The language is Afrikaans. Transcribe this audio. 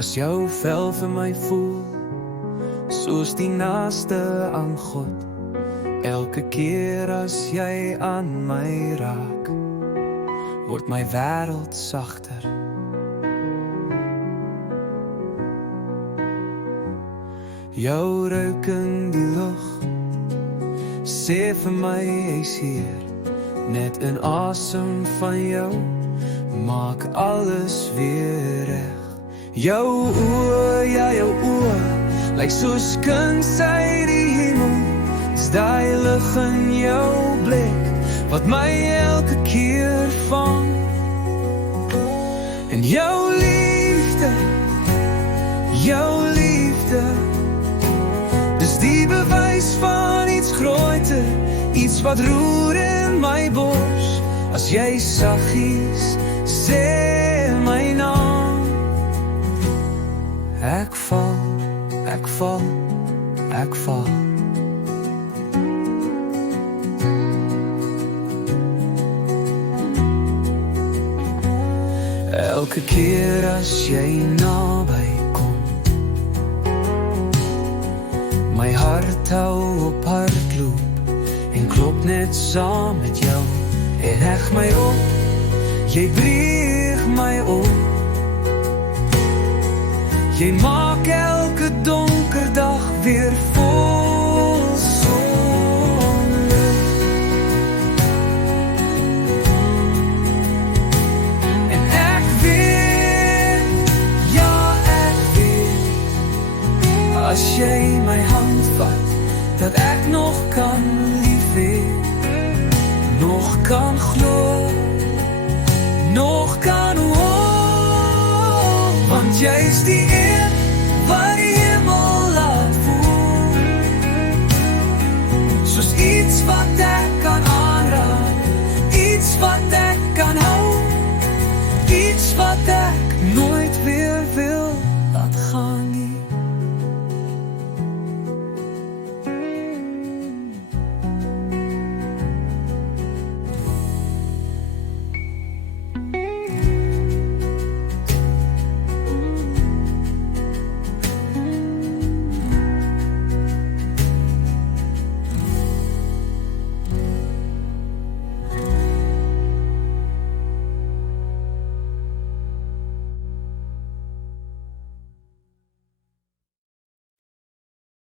As jou vel vir my voel, soos die naaste aan God. Elke keer as jy aan my raak, word my wêreld sagter. Jou reuk in die lug, sê vir my jy's hier. Net in asem van jou, maak alles weer reg. Jou oë, ja jou oë, lyk soos kuns uit die hemel. Is daai lig in jou blik, wat my elke keer vang. En jou liefde, dis die bewys van iets groter, iets wat roer in my bors. As jy saggies sê my naam, ek val, ek val, ek val. Elke keer as jy naby kom, my hart hou op hardloop en klop net saam met jou. En heg my op, jy breek my op. Jy maak elke donker dag weer vol sonlig. En ek weet, ja ek weet, as jy my hand vat, dat ek nog kan lief hê. Nog kan glo, nog kan hoop, want jy is die